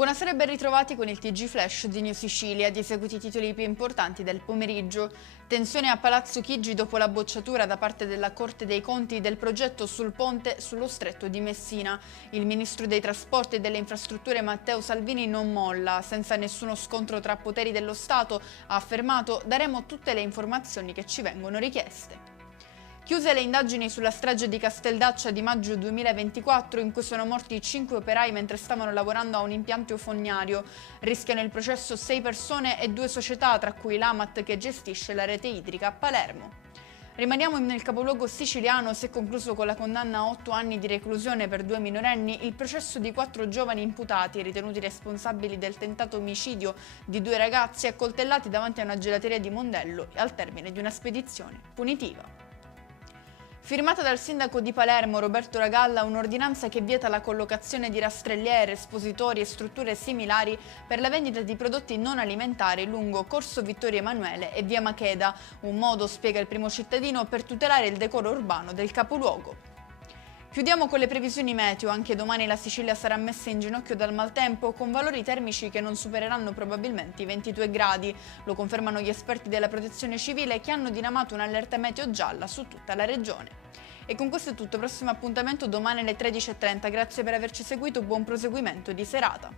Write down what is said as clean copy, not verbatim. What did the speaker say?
Buonasera e ben ritrovati con il TG Flash di New Sicilia, di seguiti i titoli più importanti del pomeriggio. Tensione a Palazzo Chigi dopo la bocciatura da parte della Corte dei Conti del progetto sul ponte sullo Stretto di Messina. Il ministro dei Trasporti e delle Infrastrutture Matteo Salvini non molla, senza nessuno scontro tra poteri dello Stato, ha affermato: daremo tutte le informazioni che ci vengono richieste. Chiuse le indagini sulla strage di Casteldaccia di maggio 2024, in cui sono morti 5 operai mentre stavano lavorando a un impianto fognario. Rischiano il processo 6 persone e 2 società, tra cui l'Amat che gestisce la rete idrica a Palermo. Rimaniamo nel capoluogo siciliano. Si è concluso con la condanna a 8 anni di reclusione per 2 minorenni il processo di 4 giovani imputati ritenuti responsabili del tentato omicidio di 2 ragazzi accoltellati davanti a una gelateria di Mondello al termine di una spedizione punitiva. Firmata dal sindaco di Palermo Roberto Ragalla un'ordinanza che vieta la collocazione di rastrelliere, espositori e strutture similari per la vendita di prodotti non alimentari lungo Corso Vittorio Emanuele e via Macheda, un modo, spiega il primo cittadino, per tutelare il decoro urbano del capoluogo. Chiudiamo con le previsioni meteo. Anche domani la Sicilia sarà messa in ginocchio dal maltempo, con valori termici che non supereranno probabilmente i 22 gradi. Lo confermano gli esperti della Protezione Civile, che hanno diramato un'allerta meteo gialla su tutta la regione. E con questo è tutto, prossimo appuntamento domani alle 13:30. Grazie per averci seguito, buon proseguimento di serata.